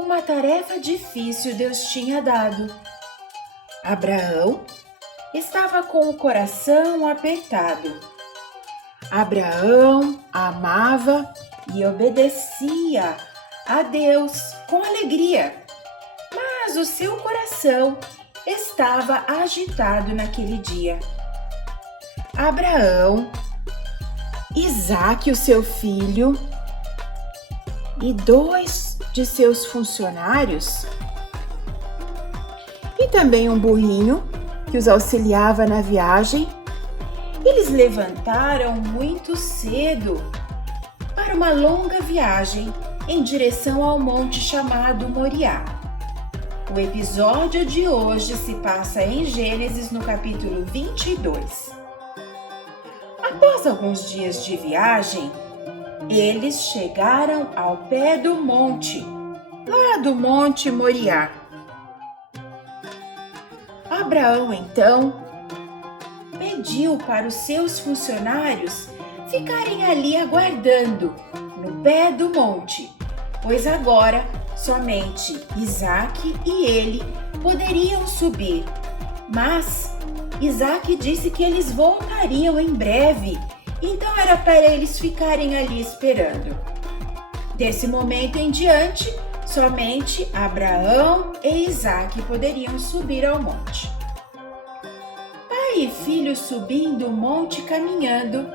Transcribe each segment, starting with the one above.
uma tarefa difícil Deus tinha dado. Abraão estava com o coração apertado. Abraão amava e obedecia a Deus com alegria, mas o seu coração estava agitado naquele dia. Abraão, Isaque, o seu filho, e 2 de seus funcionários, e também um burrinho que os auxiliava na viagem, eles levantaram muito cedo para uma longa viagem em direção ao monte chamado Moriá. O episódio de hoje se passa em Gênesis, no capítulo 22. Após alguns dias de viagem, eles chegaram ao pé do monte, lá do Monte Moriá. Abraão, então, pediu para os seus funcionários ficarem ali aguardando, no pé do monte, pois agora somente Isaque e ele poderiam subir. Mas Isaque disse que eles voltariam em breve, então era para eles ficarem ali esperando. Desse momento em diante, somente Abraão e Isaque poderiam subir ao monte. Pai e filho subindo o monte caminhando,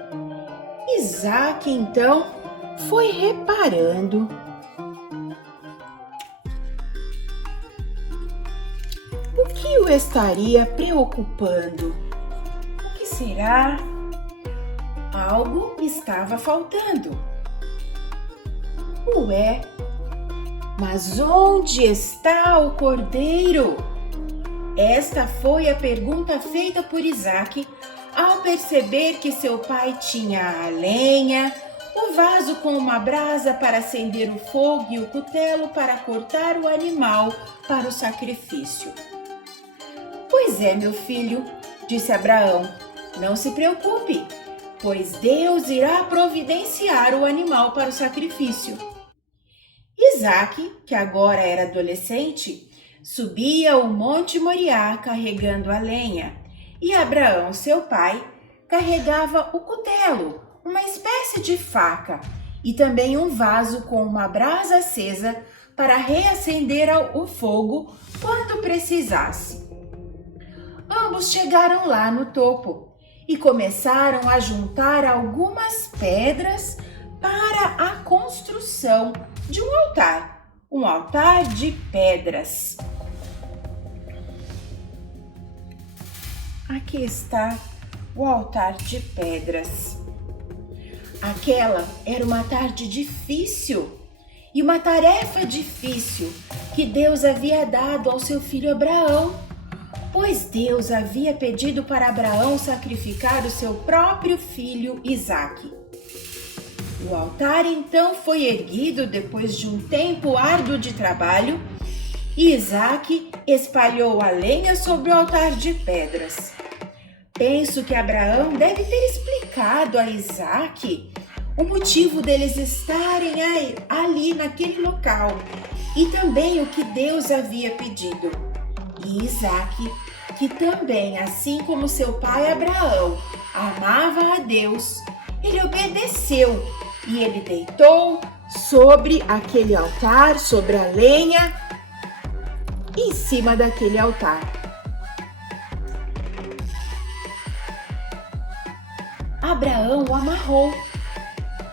Isaque então foi reparando. O que o estaria preocupando? O que será? Algo estava faltando. Ué, mas onde está o cordeiro? Esta foi a pergunta feita por Isaque ao perceber que seu pai tinha a lenha, o vaso com uma brasa para acender o fogo e o cutelo para cortar o animal para o sacrifício. Pois é, meu filho, disse Abraão, não se preocupe, pois Deus irá providenciar o animal para o sacrifício. Isaque, que agora era adolescente, subia o Monte Moriá carregando a lenha, e Abraão, seu pai, carregava o cutelo, uma espécie de faca, e também um vaso com uma brasa acesa para reacender o fogo quando precisasse. Ambos chegaram lá no topo e começaram a juntar algumas pedras para a construção de um altar de pedras. Aqui está o altar de pedras. Aquela era uma tarde difícil e uma tarefa difícil que Deus havia dado ao seu filho Abraão, pois Deus havia pedido para Abraão sacrificar o seu próprio filho Isaque. O altar então foi erguido depois de um tempo árduo de trabalho e Isaque espalhou a lenha sobre o altar de pedras. Penso que Abraão deve ter explicado a Isaque o motivo deles estarem ali naquele local e também o que Deus havia pedido. E Isaque, que também, assim como seu pai Abraão, amava a Deus, ele obedeceu e ele deitou sobre aquele altar, sobre a lenha, em cima daquele altar. Abraão o amarrou,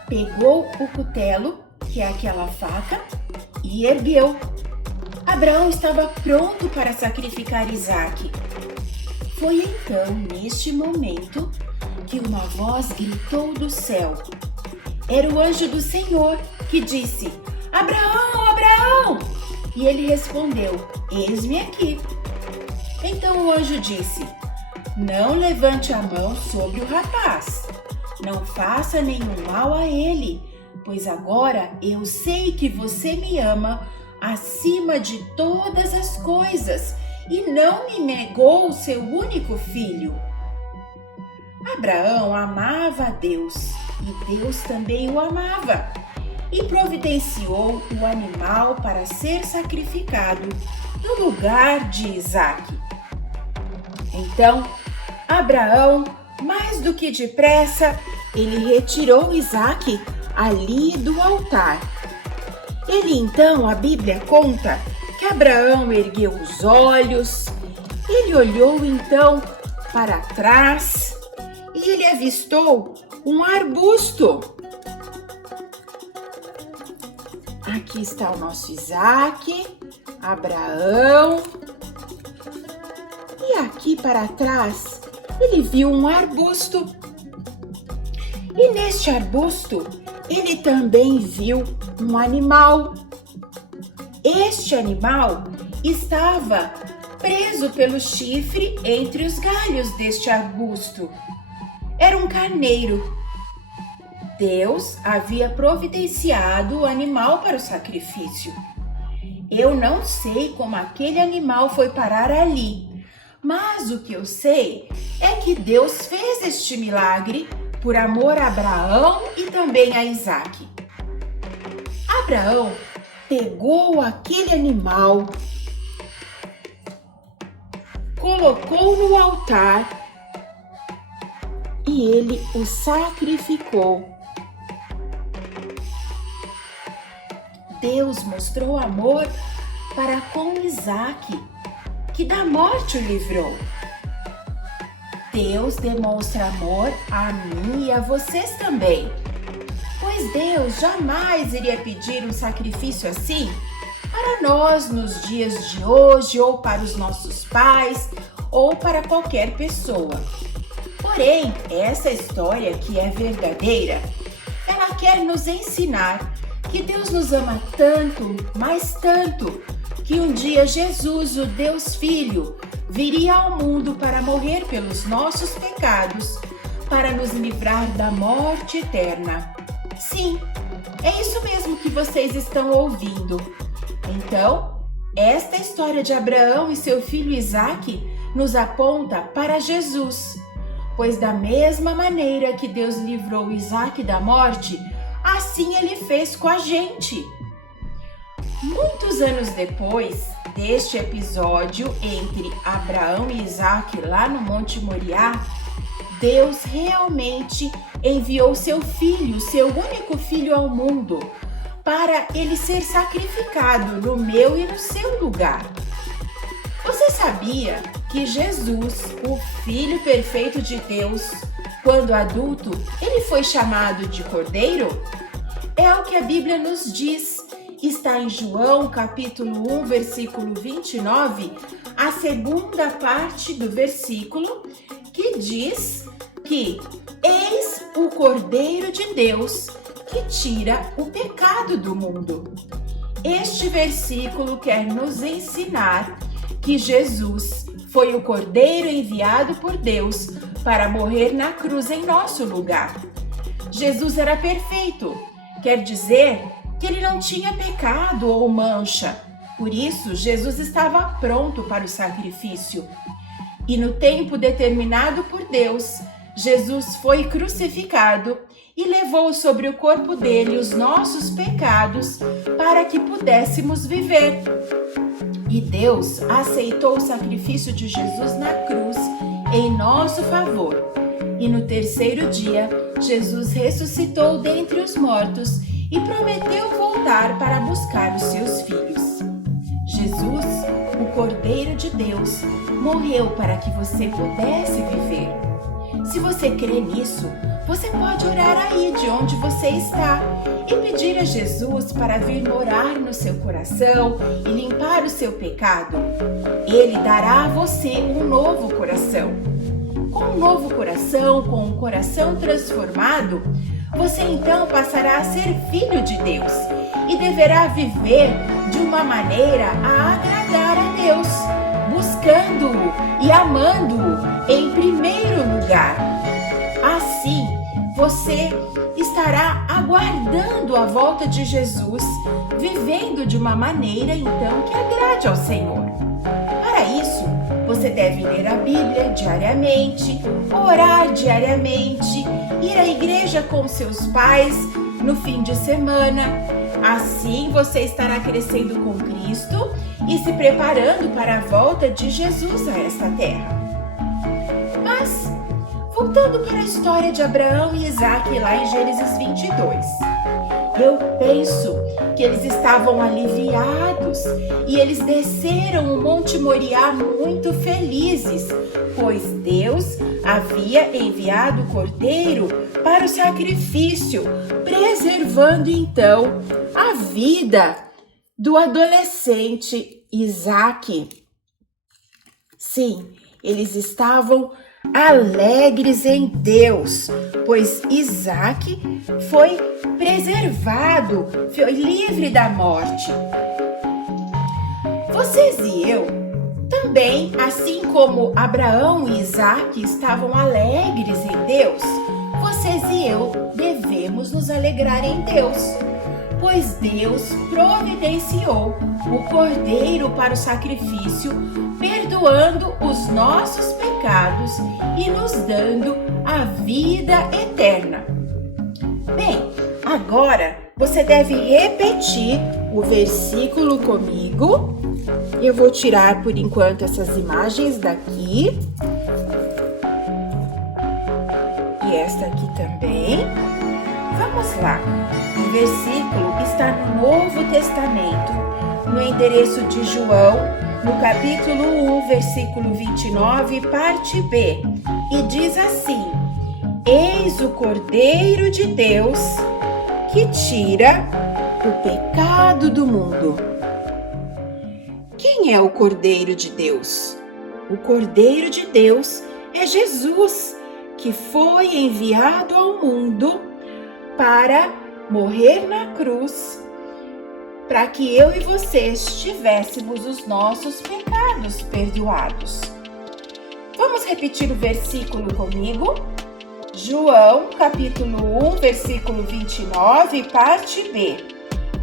pegou o cutelo, que é aquela faca, e ergueu. Abraão estava pronto para sacrificar Isaque. Foi então, neste momento, que uma voz gritou do céu. Era o anjo do Senhor que disse: Abraão, Abraão! E ele respondeu: Eis-me aqui. Então o anjo disse: Não levante a mão sobre o rapaz. Não faça nenhum mal a ele, pois agora eu sei que você me ama acima de todas as coisas e não me negou o seu único filho. Abraão amava a Deus e Deus também o amava. e providenciou o animal para ser sacrificado no lugar de Isaque. Então, Abraão, mais do que depressa, ele retirou Isaque ali do altar. A Bíblia conta que Abraão ergueu os olhos, ele olhou então para trás e ele avistou um arbusto. Aqui está o nosso Isaque, Abraão. E aqui para trás, ele viu um arbusto. E neste arbusto, ele também viu um animal. Este animal estava preso pelo chifre entre os galhos deste arbusto. Era um carneiro. Deus havia providenciado o animal para o sacrifício. Eu não sei como aquele animal foi parar ali, mas o que eu sei é que Deus fez este milagre por amor a Abraão e também a Isaque. Abraão pegou aquele animal, colocou no altar e ele o sacrificou. Deus mostrou amor para com Isaque, que da morte o livrou. Deus demonstra amor a mim e a vocês também, pois Deus jamais iria pedir um sacrifício assim para nós nos dias de hoje, ou para os nossos pais, ou para qualquer pessoa. Porém, essa história que é verdadeira, ela quer nos ensinar que Deus nos ama tanto, mas tanto, que um dia Jesus, o Deus Filho, viria ao mundo para morrer pelos nossos pecados, para nos livrar da morte eterna. Sim, é isso mesmo que vocês estão ouvindo. Então, esta história de Abraão e seu filho Isaque nos aponta para Jesus, pois da mesma maneira que Deus livrou Isaque da morte, assim ele fez com a gente. Muitos anos depois deste episódio entre Abraão e Isaque lá no Monte Moriá, Deus realmente enviou seu filho, seu único filho ao mundo, para ele ser sacrificado no meu e no seu lugar. Você sabia que Jesus, o Filho perfeito de Deus, quando adulto, ele foi chamado de Cordeiro? É o que a Bíblia nos diz. Está em João, capítulo 1, versículo 29, a segunda parte do versículo, que diz que eis o Cordeiro de Deus que tira o pecado do mundo. Este versículo quer nos ensinar que Jesus foi o Cordeiro enviado por Deus para morrer na cruz em nosso lugar. Jesus era perfeito, quer dizer que ele não tinha pecado ou mancha. Por isso, Jesus estava pronto para o sacrifício. E no tempo determinado por Deus, Jesus foi crucificado e levou sobre o corpo dele os nossos pecados para que pudéssemos viver. E Deus aceitou o sacrifício de Jesus na cruz em nosso favor. E no terceiro dia, Jesus ressuscitou dentre os mortos e prometeu voltar para buscar os seus filhos. Jesus, o Cordeiro de Deus, morreu para que você pudesse viver. Se você crê nisso, você pode orar aí de onde você está e pedir a Jesus para vir morar no seu coração e limpar o seu pecado. Ele dará a você um novo coração. Com um novo coração, com um coração transformado, você então passará a ser filho de Deus e deverá viver de uma maneira a agradar a Deus, buscando-o e amando-o em primeiro lugar. Assim, você estará aguardando a volta de Jesus, vivendo de uma maneira então que agrade ao Senhor. Para isso, você deve ler a Bíblia diariamente, orar diariamente, ir à igreja com seus pais, no fim de semana. Assim você estará crescendo com Cristo e se preparando para a volta de Jesus a esta terra. Mas, voltando para a história de Abraão e Isaque lá em Gênesis 22, eu penso que eles estavam aliviados e eles desceram o Monte Moriá muito felizes, pois Deus havia enviado o cordeiro para o sacrifício, preservando então a vida do adolescente Isaque. Sim, eles estavam alegres em Deus, pois Isaque foi preservado, foi livre da morte. Vocês e eu também, assim como Abraão e Isaque estavam alegres em Deus, vocês e eu devemos nos alegrar em Deus, pois Deus providenciou o cordeiro para o sacrifício, perdoando os nossos pecados e nos dando a vida eterna. Bem, agora você deve repetir o versículo comigo. Eu vou tirar por enquanto essas imagens daqui. E esta aqui também. Vamos lá. O versículo está no Novo Testamento, no endereço de João, no capítulo 1, versículo 29, parte B. E diz assim: Eis o Cordeiro de Deus que tira o pecado do mundo. Quem é o Cordeiro de Deus? O Cordeiro de Deus é Jesus, que foi enviado ao mundo para morrer na cruz, para que eu e vocês tivéssemos os nossos pecados perdoados. Vamos repetir o versículo comigo? João, capítulo 1, versículo 29, parte B.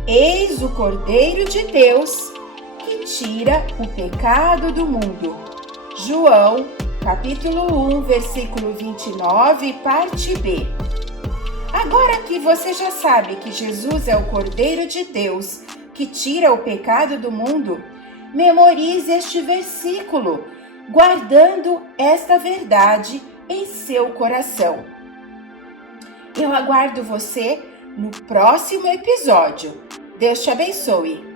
Eis o Cordeiro de Deus que tira o pecado do mundo. João, capítulo 1, versículo 29, parte B. Agora que você já sabe que Jesus é o Cordeiro de Deus que tira o pecado do mundo, memorize este versículo, guardando esta verdade em seu coração. Eu aguardo você no próximo episódio. Deus te abençoe.